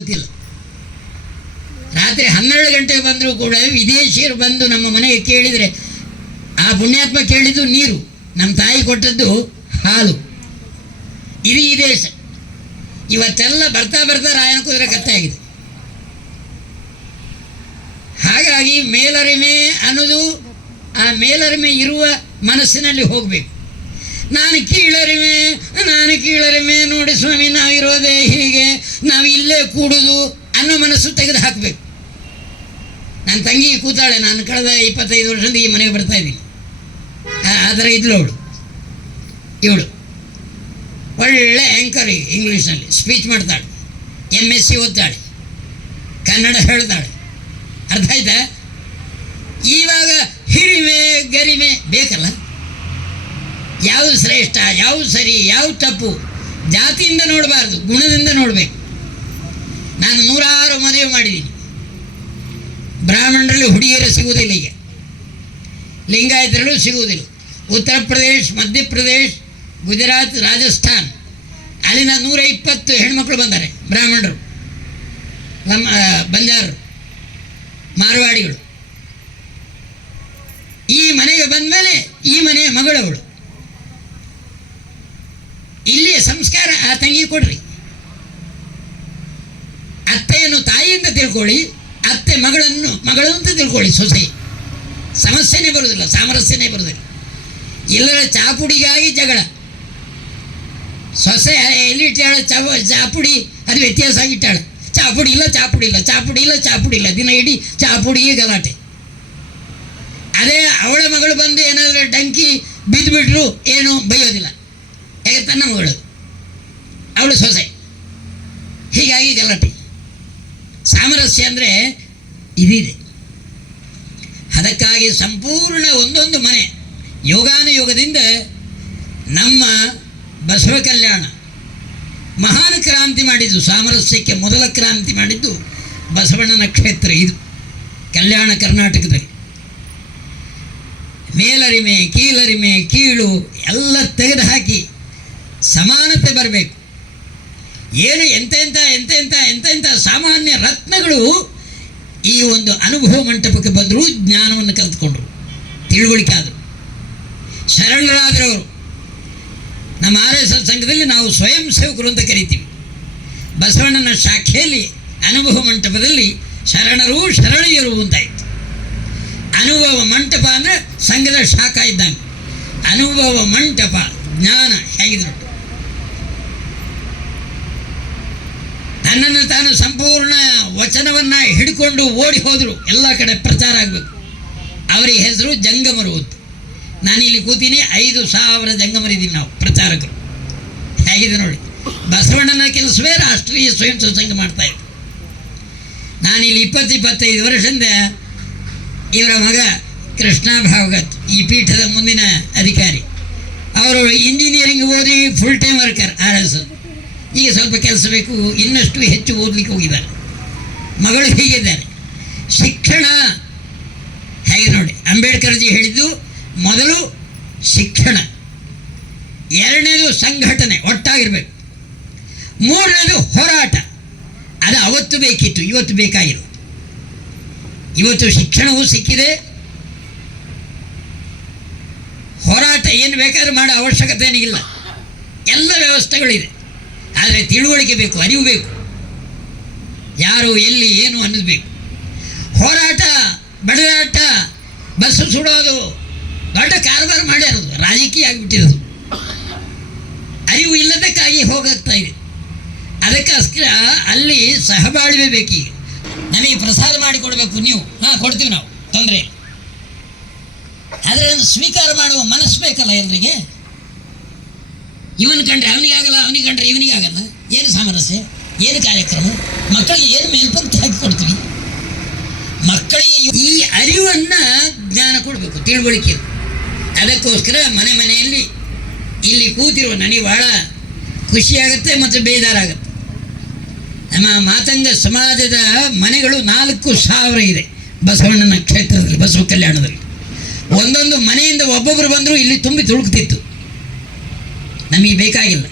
ಗೊತ್ತಿಲ್ಲ. ರಾತ್ರಿ ಹನ್ನೆರಡು ಗಂಟೆಗೆ ಬಂದರೂ ಕೂಡ ವಿದೇಶಿಯರು ಬಂದು ನಮ್ಮ ಮನೆಗೆ ಕೇಳಿದರೆ, ಆ ಪುಣ್ಯಾತ್ಮ ಕೇಳಿದ್ದು ನೀರು ನಮ್ಮ ತಾಯಿ ಕೊಟ್ಟದ್ದು ಹಾಲು. ಇದು ಈ ದೇಶ. ಇವತ್ತೆಲ್ಲ ಬರ್ತಾ ಬರ್ತಾ ರಾಯನ ಕುದುರೆ ಕತ್ತಾಗಿದೆ ಹಾಗಾಗಿ ಮೇಲರಿಮೆ ಅನ್ನೋದು, ಆ ಮೇಲರಿಮೆ ಇರುವ ಮನಸ್ಸಿನಲ್ಲಿ ಹೋಗಬೇಕು. ನಾನು ಕೀಳರಿಮೆ ನಾನು ಕೀಳರಿಮೆ ನೋಡಿ ಸ್ವಾಮಿ, ನಾವಿರೋದೇ ಹೀಗೆ. ನಾವು ಇಲ್ಲೇ ಕೂಡುದು ಅನ್ನೋ ಮನಸ್ಸು ತೆಗೆದು ಹಾಕಬೇಕು. ನನ್ನ ತಂಗಿ ಕೂತಾಳೆ, ನಾನು ಕಳೆದ ಇಪ್ಪತ್ತೈದು ವರ್ಷದಿಂದ ಈ ಮನೆಗೆ ಬರ್ತಾ ಇದ್ದೀನಿ. ಆ- ಆ ಥರ ಇದ್ಲು ಅವಳು. ಇವಳು. ಒಳ್ಳೆ ಆ್ಯಂಕರ್ ಇಂಗ್ಲೀಷ್ನಲ್ಲಿ ಸ್ಪೀಚ್ ಮಾಡ್ತಾಳೆ. ಎಂ ಎಸ್ ಸಿ ಓದ್ತಾಳೆ. ಕನ್ನಡ ಹೇಳ್ತಾಳೆ. ಅರ್ಥ ಆಯ್ತಾ? ಇವಾಗ ಹಿರಿಮೆ, ಗರಿಮೆ ಬೇಕಲ್ಲ? ಯಾವುದು ಶ್ರೇಷ್ಠ, ಯಾವುದು ಸರಿ, ಯಾವುದು ತಪ್ಪು? ಜಾತಿಯಿಂದ ನೋಡಬಾರ್ದು, ಗುಣದಿಂದ ನೋಡಬೇಕು. ನಾನು ನೂರಾರು ಮದುವೆ ಮಾಡಿದ್ದೀನಿ. ಬ್ರಾಹ್ಮಣರಲ್ಲಿ ಹುಡುಗಿಯರು ಸಿಗುವುದಿಲ್ಲ ಈಗ. ಲಿಂಗಾಯತರಲ್ಲೂ ಸಿಗುವುದಿಲ್ಲ. ಉತ್ತರ ಪ್ರದೇಶ್ ಮಧ್ಯಪ್ರದೇಶ ಗುಜರಾತ್, ರಾಜಸ್ಥಾನ್. ಅಲ್ಲಿನ ನೂರ ಇಪ್ಪತ್ತು ಹೆಣ್ಮಕ್ಳು ಬಂದಾರೆ, ಬ್ರಾಹ್ಮಣರು. ನಮ್ಮ ಬಂಜಾರರು ಮಾರವಾಡಿಗಳು. ಈ ಮನೆಗೆ ಬಂದಮೇಲೆ ಈ ಮನೆಯ ಮಗಳವಳು. ಇಲ್ಲಿಯ ಸಂಸ್ಕಾರ ಆ ತಂಗಿ ಕೊಡ್ರಿ. ಅತ್ತೆಯನ್ನು ತಾಯಿಯಿಂದ ತಿಳ್ಕೊಳ್ಳಿ, ಅತ್ತೆ ಮಗಳನ್ನು, ಮಗಳು ಅಂತ ತಿಳ್ಕೊಳ್ಳಿ ಸೊಸೆ. ಸಮಸ್ಯೆನೇ ಬರುವುದಿಲ್ಲ, ಸಾಮರಸ್ಯನೇ ಬರುವುದಿಲ್ಲ. ಇಲ್ಲರ ಚಾಪುಡಿಗಾಗಿ ಜಗಳ. ಸೊಸೆ ಎಲ್ಲಿ ಇಟ್ಟಾಳೆ? ಚಾವ ಚಾಪುಡಿ, ಅದು ವ್ಯತ್ಯಾಸ ಆಗಿಟ್ಟಾಳೆ ಚಾಪುಡಿ ಇಲ್ಲ ಚಾಪುಡಿ ಇಲ್ಲ ಚಾಪುಡಿ ಇಲ್ಲ ಚಾಪುಡಿ ಇಲ್ಲ. ದಿನ ಇಡೀ ಚಾಪುಡಿಗೆ ಗಲಾಟೆ. ಅದೇ ಅವಳ ಮಗಳು ಬಂದು ಏನಾದರೂ ಡಂಕಿ ಬಿದ್ದುಬಿಟ್ರು ಏನು ಬೈಯೋದಿಲ್ಲ. ಯಾಕೆ? ತನ್ನ ಮಗಳು. ಅವಳು ಸೊಸೆ. ಹೀಗಾಗಿ ಗಲಾಟೆ. ಸಾಮರಸ್ಯ ಅಂದರೆ ಇದಿದೆ. ಅದಕ್ಕಾಗಿ ಸಂಪೂರ್ಣ ಒಂದೊಂದು ಮನೆ ಯೋಗಾನುಯೋಗದಿಂದ ನಮ್ಮ ಬಸವ ಕಲ್ಯಾಣ ಮಹಾನ್ ಕ್ರಾಂತಿ ಮಾಡಿದ್ದು, ಸಾಮರಸ್ಯಕ್ಕೆ ಮೊದಲ ಕ್ರಾಂತಿ ಮಾಡಿದ್ದು ಬಸವಣ್ಣನ ಕ್ಷೇತ್ರ ಇದು, ಕಲ್ಯಾಣ ಕರ್ನಾಟಕದಲ್ಲಿ. ಮೇಲರಿಮೆ, ಕೀಲರಿಮೆ, ಕೀಳು ಎಲ್ಲ ತೆಗೆದುಹಾಕಿ ಸಮಾನತೆ ಬರಬೇಕು. ಏನು ಎಂತೆಂಥ ಎಂತೆಂಥ ಎಂತೆಂಥ ಸಾಮಾನ್ಯ ರತ್ನಗಳು ಈ ಒಂದು ಅನುಭವ ಮಂಟಪಕ್ಕೆ ಬಂದರೂ, ಜ್ಞಾನವನ್ನು ಕಲಿತ್ಕೊಂಡ್ರು. ತಿಳುವಳಿಕೆ ಆದರು. ಶರಣರಾದರವರು, ನಮ್ಮ ಆರ್ ಎಸ್ ಎಸ್ ಸಂಘದಲ್ಲಿ ನಾವು ಸ್ವಯಂ ಸೇವಕರು ಅಂತ ಕರಿತೀವಿ. ಬಸವಣ್ಣನ ಶಾಖೆಯಲ್ಲಿ, ಅನುಭವ ಮಂಟಪದಲ್ಲಿ ಶರಣರು, ಶರಣೀಯರು ಅಂತಾಯಿತು. ಅನುಭವ ಮಂಟಪ ಅಂದರೆ ಸಂಘದ ಶಾಖ ಇದ್ದಂಗೆ. ಅನುಭವ ಮಂಟಪ, ಜ್ಞಾನ, ಹೇಗಿದ್ರು. ತಾನು ಸಂಪೂರ್ಣ ವಚನವನ್ನ ಹಿಡ್ಕೊಂಡು ಓಡಿ ಹೋದರು. ಎಲ್ಲ ಕಡೆ ಪ್ರಚಾರ ಆಗಬೇಕು. ಅವರ ಹೆಸರು ಜಂಗಮರು ಅಂತ. ನಾನಿಲ್ಲಿ ಕೂತೀನಿ, ಐದು ಸಾವಿರ ಜಂಗಮರಿದ್ದೀವಿ ನಾವು, ಪ್ರಚಾರಕರು. ಹೇಗಿದೆ ನೋಡಿ. ಬಸವಣ್ಣನ ಕೆಲಸವೇ ರಾಷ್ಟ್ರೀಯ ಸ್ವಯಂ ಸಂಘ ಮಾಡ್ತಾ ಇತ್ತು. ನಾನಿಲ್ಲಿ ಇಪ್ಪತ್ತು ಇಪ್ಪತ್ತೈದು ವರ್ಷದಿಂದ ಇವರ ಮಗ ಕೃಷ್ಣ ಭಾವಗತ್, ಈ ಪೀಠದ ಮುಂದಿನ ಅಧಿಕಾರಿ. ಅವರು ಇಂಜಿನಿಯರಿಂಗ್ ಓದಿ full time worker R S. ಈಗ ಸ್ವಲ್ಪ ಕೆಲಸ ಬೇಕು, ಇನ್ನಷ್ಟು ಹೆಚ್ಚು ಓದಲಿಕ್ಕೆ ಹೋಗಿದ್ದಾರೆ. ಮಗಳು ಹೀಗಿದ್ದಾರೆ. ಶಿಕ್ಷಣ, ಹೇಗೆ ನೋಡಿ ಅಂಬೇಡ್ಕರ್ಜಿ ಹೇಳಿದ್ದು ಮೊದಲು ಶಿಕ್ಷಣ. ಎರಡನೇದು ಸಂಘಟನೆ, ಒಟ್ಟಾಗಿರ್ಬೇಕು. ಮೂರನೇದು ಹೋರಾಟ. ಅದು ಅವತ್ತು ಬೇಕಿತ್ತು, ಇವತ್ತು ಬೇಕಾಗಿರು ಇವತ್ತು ಶಿಕ್ಷಣವೂ ಸಿಕ್ಕಿದೆ. ಹೋರಾಟ ಏನು ಬೇಕಾದ್ರೂ ಮಾಡೋ ಅವಶ್ಯಕತೆ ಏನಿಲ್ಲ. ಎಲ್ಲ ವ್ಯವಸ್ಥೆಗಳಿದೆ. ಆದರೆ ತಿಳುವಳಿಕೆ ಬೇಕು, ಅರಿವು ಬೇಕು. ಯಾರು, ಎಲ್ಲಿ, ಏನು ಅನ್ನೋದು ಹೋರಾಟ, ಬಡದಾಟ, ಬಸ್ಸು ಸುಡೋದು, ದೊಡ್ಡ ಕಾರವಾರ ಮಾಡ್ಯಾರದು, ರಾಜಕೀಯ ಆಗಿಬಿಟ್ಟಿರೋದು. ಅರಿವು ಇಲ್ಲದಕ್ಕಾಗಿ ಹೋಗಾಗ್ತಾ ಇದೆ. ಅದಕ್ಕೋಸ್ಕರ ಅಲ್ಲಿ ಸಹಬಾಳ್ವೆ ಬೇಕೀಗ. ನಮಗೆ ಪ್ರಸಾದ ಮಾಡಿ ಕೊಡಬೇಕು ನೀವು. ಹಾಂ, ಕೊಡ್ತೀವಿ ನಾವು. ತೊಂದರೆ ಆದರೆ ಸ್ವೀಕಾರ ಮಾಡುವ ಮನಸ್ಸು ಬೇಕಲ್ಲ ಎಲ್ರಿಗೆ? ಇವನು ಕಂಡ್ರೆ ಅವನಿಗೆ ಆಗಲ್ಲ, ಅವನಿಗೆ ಕಂಡ್ರೆ ಇವನಿಗೆ ಆಗಲ್ಲ. ಏನು ಸಾಮರಸ್ಯ? ಏನು ಕಾರ್ಯಕ್ರಮ? ಮಕ್ಕಳಿಗೆ ಏನು ಮೇಲ್ಪಂಕ್ತಿ ಹಾಕಿ ಕೊಡ್ತೀವಿ? ಮಕ್ಕಳಿಗೆ ಈ ಅರಿವನ್ನು ಜ್ಞಾನ ಕೊಡಬೇಕು, ತಿಳುವಳಿಕೆ. ಅದಕ್ಕೋಸ್ಕರ ಮನೆ ಮನೆಯಲ್ಲಿ ಇಲ್ಲಿ ಕೂತಿರುವ ನನಗೆ ಬಹಳ ಖುಷಿಯಾಗುತ್ತೆ ಮತ್ತು ಬೇಜಾರಾಗುತ್ತೆ ನಮ್ಮ ಮಾತಂಗ ಸಮಾಜದ ಮನೆಗಳು ನಾಲ್ಕು ಸಾವಿರ ಇದೆ, ಬಸವಣ್ಣನ ಕ್ಷೇತ್ರದಲ್ಲಿ, ಬಸವ ಕಲ್ಯಾಣದಲ್ಲಿ. ಒಂದೊಂದು ಮನೆಯಿಂದ ಒಬ್ಬೊಬ್ಬರು ಬಂದರೂ ಇಲ್ಲಿ ತುಂಬಿ ತುಳುಕ್ತಿತ್ತು. ನಮಗೆ ಬೇಕಾಗಿಲ್ಲ.